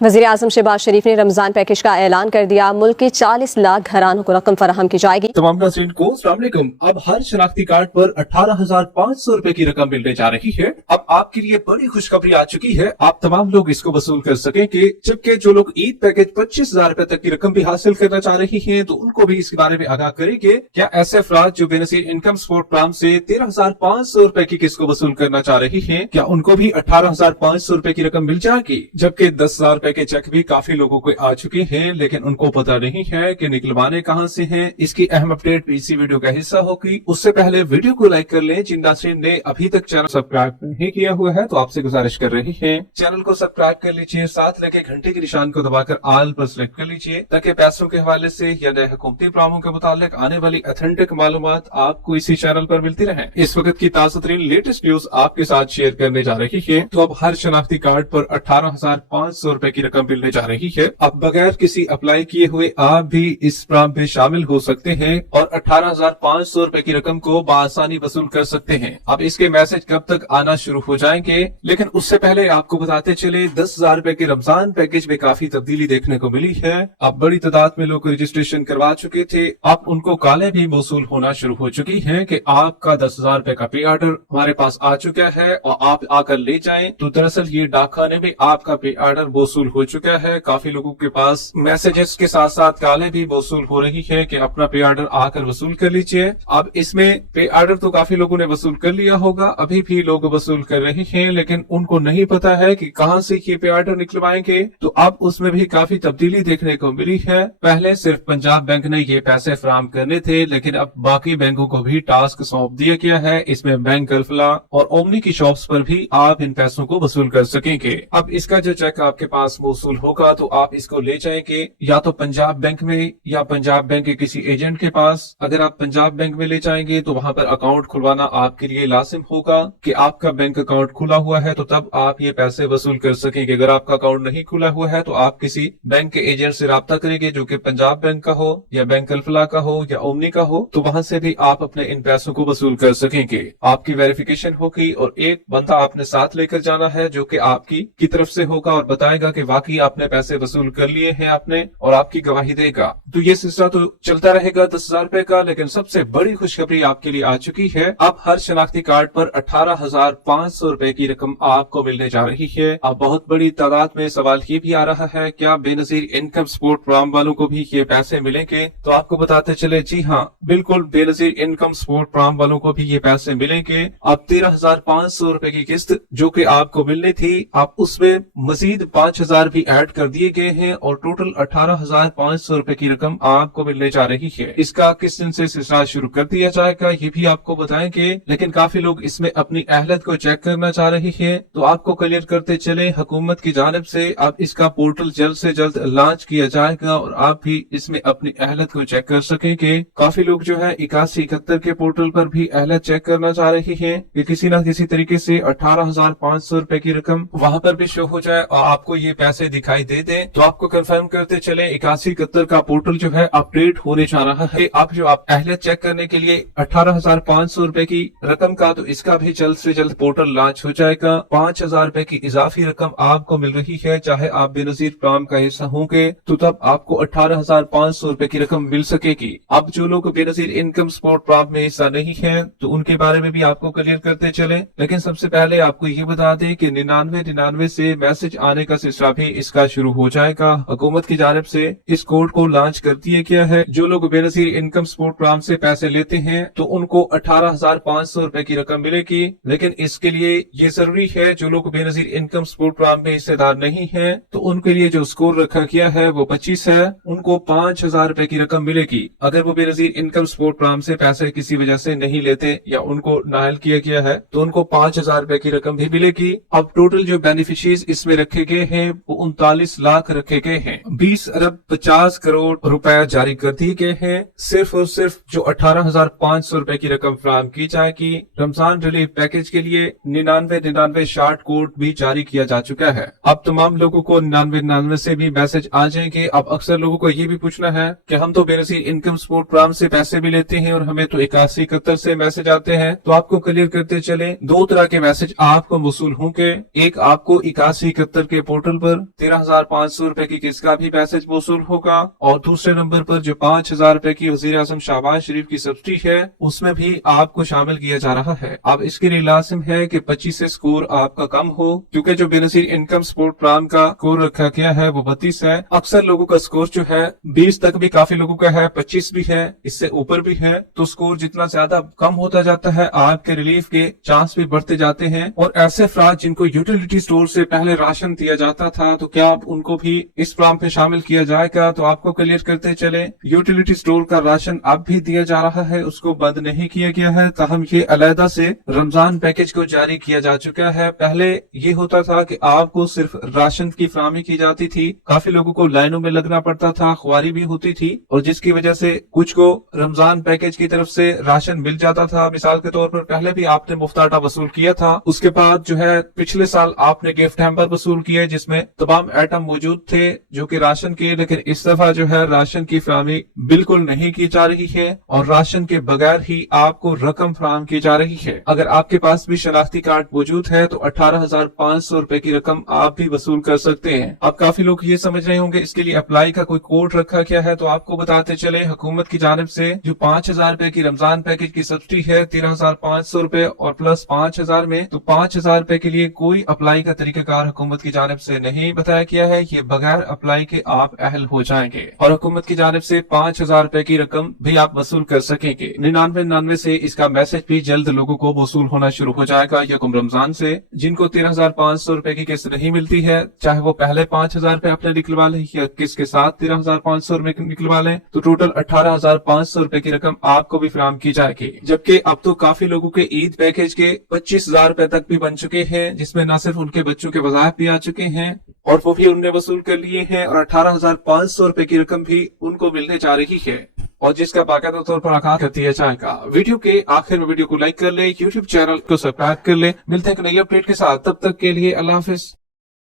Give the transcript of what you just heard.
वज़ीर आज़म शहबाज शरीफ ने रमजान पैकेज का ऐलान कर दिया। मुल्क के 40 लाख घरानों को रकम फराहम की जाएगी। तमाम नाज़रीन को अस्सलाम वालेकुम। अब हर शनाख्ती कार्ड पर 18,500 रुपए की रकम मिलने जा रही है। अब आपके लिए बड़ी खुशखबरी आ चुकी है। आप तमाम लोग इसको वसूल कर सकेंगे, जबकि जो लोग ईद पैकेज 25,000 रुपए तक की रकम भी हासिल करना चाह रही हैं, तो उनको भी इसके बारे में आगाह करेंगे। क्या ऐसे अफराद जो बेनजीर इनकम सपोर्ट प्रोग्राम से 13,500 रुपए की किस्त को वसूल करना चाह रही है, क्या उनको भी 18,500 रुपए की रकम मिल जाएगी? जबकि 10,000 रुपए के चेक भी काफी लोगों को आ चुके हैं, लेकिन उनको पता नहीं है कि निकलवाने कहां से हैं। इसकी अहम अपडेट इसी वीडियो का हिस्सा होगी। उससे पहले वीडियो को लाइक कर लें। जिन नाज़रीन ने अभी तक चैनल सब्सक्राइब नहीं किया हुआ है, तो आपसे गुजारिश कर रही है चैनल को सब्सक्राइब कर लीजिए, साथ लगे घंटे के निशान को दबाकर ऑल पर सिलेक्ट कर लीजिए, ताकि पैसों के हवाले से या नए हुकूमती प्रोग्रामों के मुतालिक आने वाली ऑथेंटिक मालूमात आपको इसी चैनल पर मिलती रहे। इस वक्त की ताज़ा तरीन लेटेस्ट न्यूज आपके साथ शेयर करने जा रही है। तो अब हर शनाख्ती कार्ड पर 18,500 रुपए की रकम मिलने जा रही है। अब बगैर किसी अप्लाई किए हुए आप भी इस प्रोग्राम में शामिल हो सकते हैं और 18,500 रुपए की रकम को बआसानी वसूल कर सकते हैं। अब इसके मैसेज कब तक आना शुरू हो जाएंगे, लेकिन उससे पहले आपको बताते चले 10,000 रुपए के रमजान पैकेज में काफी तब्दीली देखने को मिली है। अब बड़ी तादाद में लोग रजिस्ट्रेशन करवा चुके थे, अब उनको कॉलें भी मौसूल होना शुरू हो चुकी है कि आपका 10,000 रुपए का पे ऑर्डर हमारे पास आ चुका है और आप आकर ले जाएं। तो दरअसल ये डाकखाने में आपका पे ऑर्डर मौसूल हो चुका है। काफी लोगों के पास मैसेजेस के साथ साथ कॉलें भी मौसूल हो रही है कि अपना पे ऑर्डर आकर वसूल कर लीजिए। अब इसमें पे ऑर्डर तो काफी लोगों ने वसूल कर लिया होगा, अभी भी लोग वसूल कर रहे हैं, लेकिन उनको नहीं पता है कि कहां से ये पे ऑर्डर निकलवाएंगे। तो अब उसमें भी काफी तब्दीली देखने को मिली है। पहले सिर्फ पंजाब बैंक ने ये पैसे फराहम करने थे, लेकिन अब बाकी बैंकों को भी टास्क सौंप दिया गया है। इसमें बैंक गल्फला और ओमनी की शॉप्स पर भी आप इन पैसों को वसूल कर सकेंगे। अब इसका जो चेक आपके पास मौसूल होगा, तो आप इसको ले जाएंगे या तो पंजाब बैंक में या पंजाब बैंक के किसी एजेंट के पास। अगर आप पंजाब बैंक में ले जाएंगे तो वहां पर अकाउंट खुलवाना आपके लिए लाजिम होगा कि आपका बैंक अकाउंट खुला हुआ है, तो तब आप ये पैसे वसूल कर सकेंगे। अगर आपका अकाउंट नहीं खुला हुआ है तो आप किसी बैंक के एजेंट से राब्ता करेंगे, जो कि पंजाब बैंक का हो या बैंक गल्फला का हो या ओमनी का हो, तो वहां से भी आप अपने इन पैसों को वसूल कर सकेंगे। आपकी वेरिफिकेशन होगी और एक बंदा आपने साथ लेकर जाना है, जो कि आपकी की तरफ से होगा और बताएगा कि वाकई आपने पैसे वसूल कर लिए हैं आपने, और आपकी गवाही देगा। तो ये सिलसिला तो चलता रहेगा 10,000 रुपए का, लेकिन सबसे बड़ी खुशखबरी आपके लिए आ चुकी है। अब हर शनाख्ती कार्ड पर 18,500 रुपए की रकम आपको मिलने जा रही है। अब बहुत बड़ी तादाद में सवाल ये भी आ रहा है, क्या बेनजीर इनकम सपोर्ट प्रोग्राम वालों को भी ये पैसे मिलेंगे? तो आपको बताते चले, जी हाँ, बिल्कुल बेनजीर इनकम सपोर्ट प्रोग्राम वालों को भी ये पैसे मिलेंगे। अब 13,500 रुपए की किस्त जो कि आपको मिलनी थी, अब उसमें मजीद 5,000 भी ऐड कर दिए गए हैं और टोटल 18,500 रुपए की रकम आपको मिलने जा रही है। इसका किस दिन से सिलसिला शुरू कर दिया जाएगा, ये भी आपको बताएंगे, लेकिन काफी लोग इसमें अपनी अहलियत को चेक करना चाह रही है। तो आपको क्लियर करते चले, हुकूमत की जानिब से अब इसका पोर्टल जल्द से जल्द लॉन्च किया जाएगा और आप भी इसमें अपनी अहलियत को चेक कर सकेंगे। काफी लोग जो है 8171 के पोर्टल पर भी अहलियत चेक करना चाह रही है कि किसी न किसी तरीके से 18,500 रुपए की रकम वहां पर भी शो हो जाए और आपको ये पैसे दिखाई दे दे। तो आपको कंफर्म करते चले, 8171 का पोर्टल जो है अपडेट होने जा रहा है। अब जो आप अहलियत चेक करने के लिए 18,500 रुपए की रकम का, तो इसका भी जल्द से जल्द पोर्टल लॉन्च हो जाएगा। 5,000 रुपए की इजाफी रकम आपको मिल रही है, चाहे आप बेनजीर प्रोग्राम का हिस्सा होंगे, तो तब आपको 18,500 रुपए की रकम मिल सकेगी। अब जो लोग बेनजीर इनकम सपोर्ट प्रोग्राम में हिस्सा नहीं है, तो उनके बारे में भी आपको क्लियर करते चले, लेकिन सबसे पहले आपको ये बता दें कि 9999 से मैसेज आने का सिलसिला भी इसका शुरू हो जाएगा। हुकूमत की जानिब से इस कोड को लॉन्च कर दिया गया है। जो लोग बेनजीर इनकम सपोर्ट प्रोग्राम से पैसे लेते हैं, तो उनको 18,500 रुपए की रकम मिलेगी, लेकिन इसके लिए ये जरूरी है, जो लोग बेनजीर इनकम सपोर्ट प्रोग्राम में हिस्सेदार नहीं है, तो उनके लिए जो स्कोर रखा गया है वो 25 है, उनको 5,000 रुपए की रकम मिलेगी। अगर वो बेनजीर इनकम सपोर्ट प्रोग्राम से पैसे किसी वजह से नहीं लेते या उनको नायल किया गया है, तो उनको 5,000 रुपए की रकम भी मिलेगी। अब टोटल जो बेनिफिशियरीज इसमें रखे गए हैं वो 39 लाख रखे गए हैं। 20 अरब 50 करोड़ रुपए जारी कर दिए गए हैं। सिर्फ और सिर्फ जो 18,500 रुपए की रकम फराहम की जाएगी। रमजान रिलीफ पैकेज के लिए 9999 शार्ट कोड भी जारी किया जा चुका है। अब तमाम लोगों को 9999 से भी मैसेज आ जाएंगे। अब अक्सर लोगों को ये भी पूछना है कि हम तो बेनजीर इनकम सपोर्ट प्रोग्राम से पैसे भी लेते हैं और हमें तो 8171 से मैसेज आते हैं। तो आपको क्लियर करते चले, दो तरह के मैसेज आपको वसूल होंगे। एक आपको 8171 के पोर्टल पर पर 13,500 रुपए की किस्त का भी पैसेज वसूल होगा और दूसरे नंबर पर जो 5,000 रुपए की वजीर आजम शहबाज शरीफ की सब्सिडी है उसमें भी आपको शामिल किया जा रहा है। अब इसके लिए लाजिम है कि 25 से स्कोर आपका कम हो, क्योंकि जो बेनजीर इनकम सपोर्ट प्लान का स्कोर रखा गया है वो 32 है। अक्सर लोगों का स्कोर जो है 20 तक भी काफी लोगों का है, 25 भी है, इससे ऊपर भी है। तो स्कोर जितना ज्यादा कम होता जाता है आपके रिलीफ के चांस भी बढ़ते जाते हैं। और ऐसे अफराद जिनको यूटिलिटी स्टोर से पहले राशन दिया जाता था तो क्या अब उनको भी इस प्लान पे शामिल किया जाएगा? तो आपको क्लियर करते चले, यूटिलिटी स्टोर का राशन अब भी दिया जा रहा है, उसको बंद नहीं किया गया है। ताहम ये अलहदा से रमजान पैकेज को जारी किया जा चुका है। पहले ये होता था कि आपको सिर्फ राशन की फराहमी की जाती थी, काफी लोगों को लाइनों में लगना पड़ता था, ख्वारी भी होती थी और जिसकी वजह से कुछ को रमजान पैकेज की तरफ से राशन मिल जाता था। मिसाल के तौर पर पहले भी आपने मुफ्त आटा वसूल किया था, उसके बाद जो है पिछले साल आपने गिफ्ट हैम्पर वसूल किया जिसमें तमाम आइटम मौजूद थे जो कि राशन के, लेकिन इस दफा जो है राशन की फराहमी बिल्कुल नहीं की जा रही है और राशन के बगैर ही आपको रकम फराहम की जा रही है। अगर आपके पास भी शनाख्ती कार्ड मौजूद है तो 18,500 रुपए की रकम आप भी वसूल कर सकते हैं। अब काफी लोग ये समझ रहे होंगे इसके लिए अप्लाई का कोई कोड रखा गया है, तो आपको बताते चले हुकूमत की जानिब से जो 5,000 रुपए की रमजान पैकेज की सब्सिडी है 13,500 रुपए और प्लस 5,000 में, तो 5,000 रुपए के लिए कोई अप्लाई का तरीकाकार हुकूमत की जानिब से नहीं बताया गया है। ये बगैर अप्लाई के आप अहल हो जाएंगे और हुकूमत की जानिब से 5,000 रुपए की रकम भी आप वसूल कर सकेंगे। 99 से इसका मैसेज भी जल्द लोगों को वसूल होना शुरू हो जाएगा यकम रमजान से। जिनको 13,500 रुपए की किस्त नहीं मिलती है, चाहे वो पहले 5,000 रुपए अपने निकलवा लें या किस्त के साथ 13,500 रुपए निकलवा लें, तो टोटल 18,500 रुपए की रकम आपको भी फराहम की जाएगी। जबकि अब तो काफी लोगों के ईद पैकेज के 25,000 रुपए तक भी बन चुके हैं, जिसमें न सिर्फ उनके बच्चों के वज़ाइफ भी आ चुके हैं और वो भी उनने वसूल कर लिए हैं और 18,500 रुपए की रकम भी उनको मिलने जा रही है और जिसका बाकायदा तौर पर आगाज कर दिया जाएगा। वीडियो के आखिर में वीडियो को लाइक कर ले, यूट्यूब चैनल को सब्सक्राइब कर ले। मिलते हैं एक नई अपडेट के साथ, तब तक के लिए अल्लाह हाफिज।